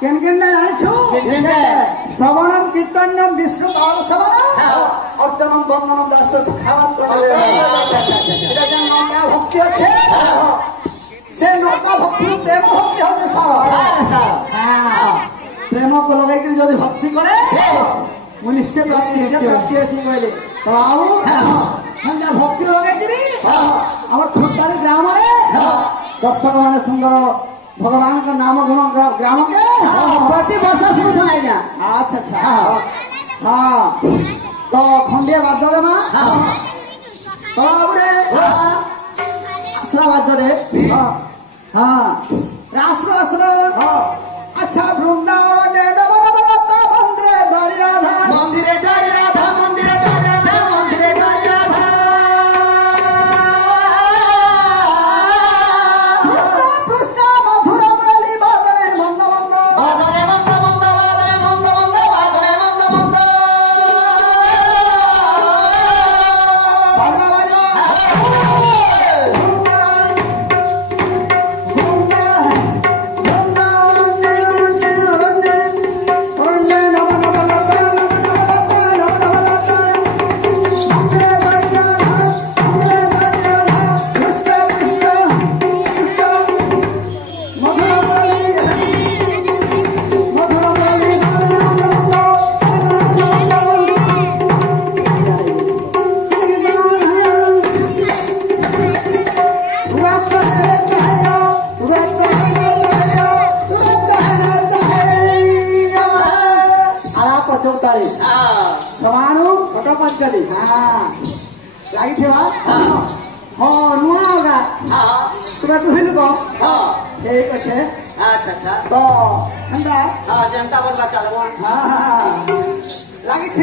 केन केन जानिछु श्रवणम कीर्तनम विष्णु पाद सेवनम अर्चनम वंदनम दास खावत এটা যে নটা ভক্তি আছে সে নটা ভক্তি প্রেম ভক্তি হতে প্রেম को लगाई के যদি ভক্তি করে নিশ্চয় প্রাপ্তি আছে কইলে তো আও আমরা ভক্তি लगाई দিবি আমার ছোট্টারি গ্রামে दर्शक माने सुंदर भगवान का नाम गुण ग्राम के प्रति वर्ष शुरू सुनाई ना अच्छा अच्छा हाँ तो खंडिया बाद्य माँ तो आपने असला बाद्य हाँ राष्ट्र असला अच्छा वृंदावन मंदिरे दारी राधा मंदिरे दारी राधा मंदिरे दारी राधा मंदिरे दारी राधा जनता बोल चलो लगी थी